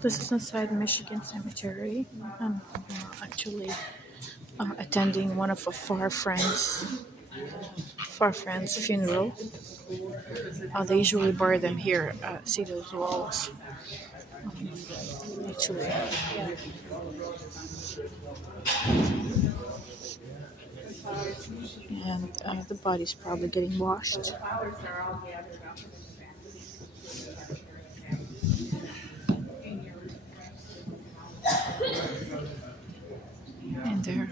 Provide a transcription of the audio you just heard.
This is inside Michigan Cemetery. I'm actually attending one of a far friend's funeral. They usually bury them here. See those walls? Actually, and the body's probably getting washed. And there.